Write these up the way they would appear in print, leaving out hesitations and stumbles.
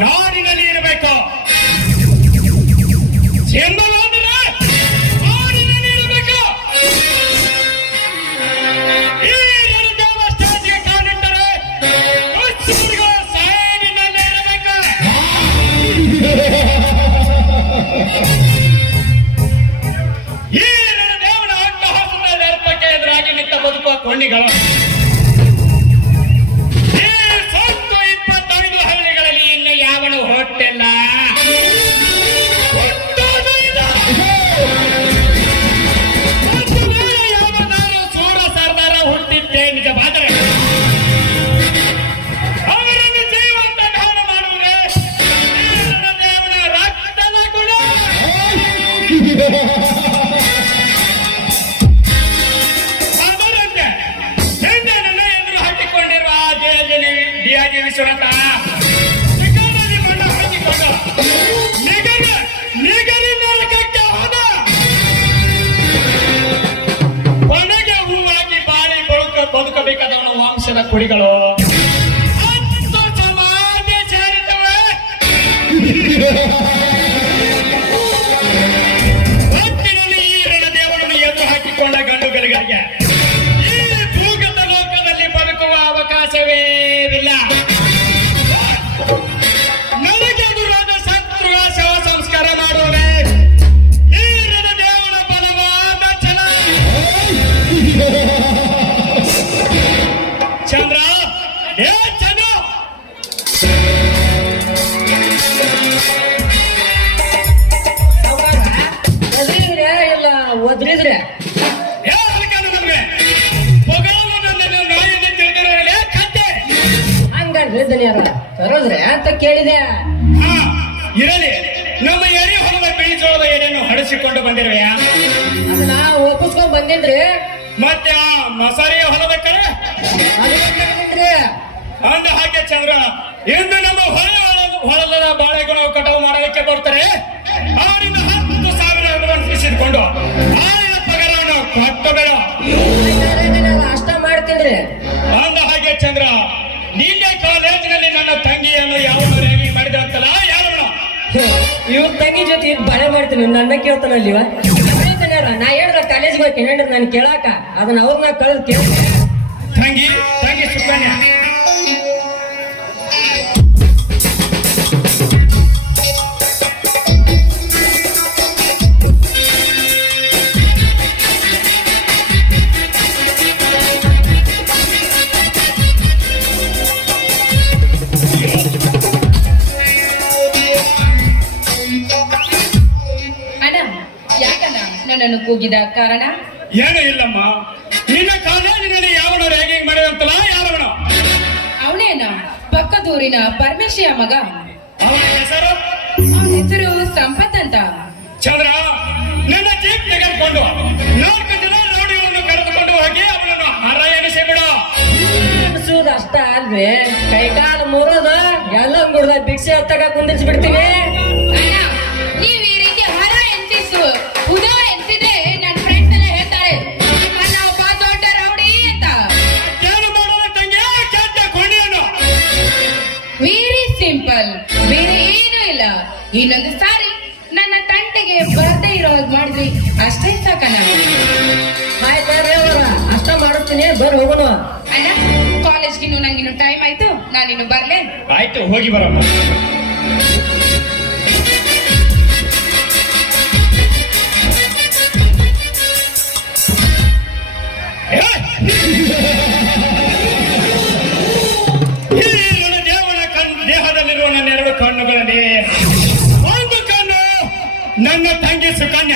ನಾಡಿನಲ್ಲಿ ಇರಬೇಕು. ಬದುಕುವ ಕೊಂಡಿಗಳು ಈ ಸೊತ್ತು 25 ಹಳ್ಳಿಗಳಲ್ಲಿ ಇನ್ನು ಯಾವನು ಹೊಟ್ಟಿಲ್ಲ. ಯಾವನಾರು ಸೂರ ಸರ್ದಾರ ಹುಟ್ಟಿದ್ದೆ ನಿಜವಾದರೆ ಅವರನ್ನು ಜೀವಂತ ದಾನ ಮಾಡುವುದೇ ದೇವನ ರಕ್ತದ ಗುಣ. ವಿಶ್ವನಾಥ ನಿಗಮದಲ್ಲಿ ಮಣ್ಣ ಹಾಕಿಕೊಂಡ ನಿಗಲಿನ ನರಕಕ್ಕೆ ಹೋದ. ಕೊನೆಗೆ ಹೂವಾಗಿ ಬಾಳಿ ಬದುಕಬೇಕಾದವನ ವಂಶದ ಕುಡಿಗಳು ಹತ್ತು ಸಮಾಜ ಸೇರಿದವೆ. ಹೊತ್ತಿನಲ್ಲಿ ಈ ರಣದೇವರನ್ನು ಎದ್ದು ಹಾಕಿಕೊಂಡ ಗಂಡುಗಳಿಗೆ ಈ ಭೂಗತ ಲೋಕದಲ್ಲಿ ಬದುಕುವ ಅವಕಾಶವೇ ಇಲ್ಲ. ನನಗೆ ಗುರುವಾದ ಶತ್ರುಗಳ ಶವ ಸಂಸ್ಕಾರ ಮಾಡುವೇ ಈ ರಣದೇವನ ಬಲವಾದ ಛಲ. ಚಂದ್ರ ಏ ಚಂದ್ರ, ಇಲ್ಲ ಒದ್ರಿದ್ರೆ ನಮ್ಗೆ ನಾಯಿಯನ್ನು ತಿಳಿದಿರೋ ಕತ್ತೆ ಹಂಗಂದ್ರೆ ದನಿಯಾರ ಕರೋದ್ರೆ ಅಂತ ಕೇಳಿದೆ. ಇರಲಿ, ನಮ್ಮ ಎರೆ ಹೊಲದ ಬೀಜೋಳದ ಎಡೆಯನ್ನು ಹಡಿಸಿಕೊಂಡು ಬಂದಿರುವೆಯಾ? ಅದನ್ನ ಒಪ್ಪಿಸ್ಕೊಂಡ್ ಬಂದಿನ್ರಿ. ಮತ್ತೆ ಆ ಮಸಾರಿಯ ಹೊಲದ ಕಡೆ ಅಂದ ಹಾಗೆ ಚಂದ್ರ, ಇಂದು ನಮ್ಮ ಹೊಲದ ಬಾಳೆಗಳು ಕಟಾವು ಮಾಡೋದಕ್ಕೆ ಬರ್ತಾರೆ. ಅವರಿಂದ 10,000 ಅಡ್ವಾನ್ಸ್ ಇಸಿಕೊಂಡು ಆಯ ಪಗಾರವನ್ನು ಕೊಟ್ಟು ಬೇಡ. ಅಷ್ಟ ಮಾಡ್ತೀನ್ರಿ. ಅಂದ ಹಾಗೆ ಚಂದ್ರ, ನಿನ್ನೆ ಕಾಲೇಜಿನಲ್ಲಿ ನನ್ನ ತಂಗಿಯನ್ನು ಯಾವ ರ್ಯಾಗಿಂಗ್ ಮಾಡಿದಂತಲ್ಲ, ಯಾರವನು? ಇವ್ರ ತಂಗಿ ಜೊತೆ ಬಳೆ ಮಾಡ್ತೀನಿ, ನನ್ನ ಕೇಳ್ತಾನಲ್ಲಿವ. ನಾ ಹೇಳಿದ್ರ ಕಾಲೇಜ್ಗೆ ಹೋಗಿ ಹೇಳ್ರಿ ನಾನು ಕೇಳಾಕ, ಅದನ್ನ ಅವ್ರನ್ನ ಕಳೆದು ಕೇಳ. ತಂಗಿ ಸುಕನ್ಯಾ ನನ್ನನ್ನು ಕೂಗಿದ ಕಾರಣ? ಏನು ಇಲ್ಲಮ್ಮ, ನಿನ್ನ ಕಾಲೇಜಿನಲ್ಲಿ ಯಾವನು ರ್ಯಾಗಿಂಗ್ ಮಾಡಿದಂತಲ್ಲ, ಯಾರವನು? ಅವನೇನ ಪಕ್ಕದೂರಿನ ಪರಮೇಶಿಯ ಮಗ. ಅವನ ಹೆಸರು? ಅವನ ಹೆಸರು ಸಂಪತ್ ಅಂತ. ಚಂದ್ರ, ನನ್ನ ಜೀಪ್ ತೆಗೆದುಕೊಂಡು 4 ಜನ ರೌಡಿಗಳನ್ನು ಕರೆದುಕೊಂಡು ಹೋಗಿ ಅವನನ್ನು ಹರ ಎನಿಸಿಬಿಡು. ಅನ್ಸುವುದು ಅಷ್ಟ ಅಲ್ವೇ, ಕೈಕಾಲು ಮುರಿದು ಎಲ್ಲ ಮುರಿದ ಭಿಕ್ಷೆ ಹತ್ತಾಗ ಕುಂದಿರ್ಸಿ ಬಿಡ್ತೀವಿ. ಅಣ್ಣ, ನೀವ್ ಈ ರೀತಿ ಹರ ಎಂತಿಸು ಉದಾ ಎಂತಿದೆ. ನನ್ನ ಫ್ರೆಂಡ್ಸ್ ಎಲ್ಲ ಹೇಳ್ತಾರೆ ನಿಮ್ಮನ್ನ ಒಬ್ಬ ದೊಡ್ಡ ರೌಡಿ ಅಂತ. ಏನು ಮಾಡೋದು ತಂಗಿ, ಕೆಟ್ಟ ಕೊಂಡಿಯನ್ನು. ವೆರಿ ಸಿಂಪಲ್, ಬೇರೆ ಏನೂ ಇಲ್ಲ. ಇನ್ನೊಂದು ಸಾರಿ ನನ್ನ ತಂಟೆಗೆ ಬರದೇ ಇರೋ ಹಾಗೆ ಮಾಡಿದ್ವಿ ಅಷ್ಟೇ ಸಾಕಣ್ಣ. ಆಯ್ತು ಅಷ್ಟ ಮಾಡಿಸ್ತೀನಿ, ಬರ್ರಿ ಹೋಗೋಣ. ಅಣ್ಣ, ಕಾಲೇಜ್ಗಿನ್ನು ನಂಗಿನ್ನು ಟೈಮ್ ಆಯ್ತು, ನಾನಿನ್ನು ಬರ್ಲೆ. ಆಯ್ತು, ಹೋಗಿ ಬರಮ್ಮ. ದೇಹದಲ್ಲಿರುವ ನನ್ನ 2 ಕಣ್ಣುಗಳಲ್ಲಿ ಒಂದು ಕಣ್ಣು ನನ್ನ ತಂಗಿ ಸುಕನ್ಯ,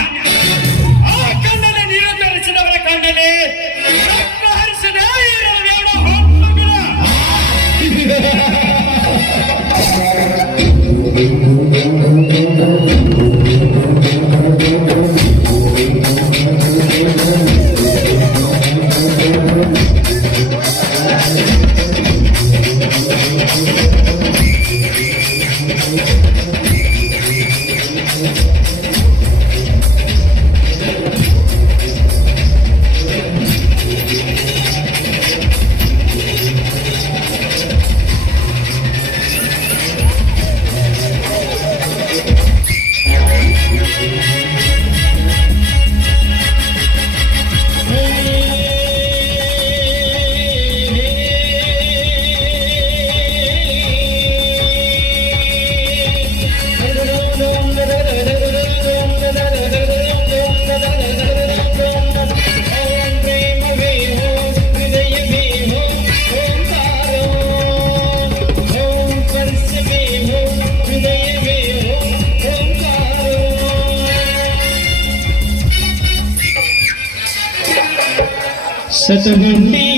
ಆ ಕಣ್ಣಲ್ಲಿ ನೀರು ತರಿಸಿದವರ ಕಣ್ಣಲ್ಲಿ ರಕ್ತ ಹರಿಸಿದ ಈ ನನ್ನ 2 ಹಣ್ಣುಗಳ. सतगुंडी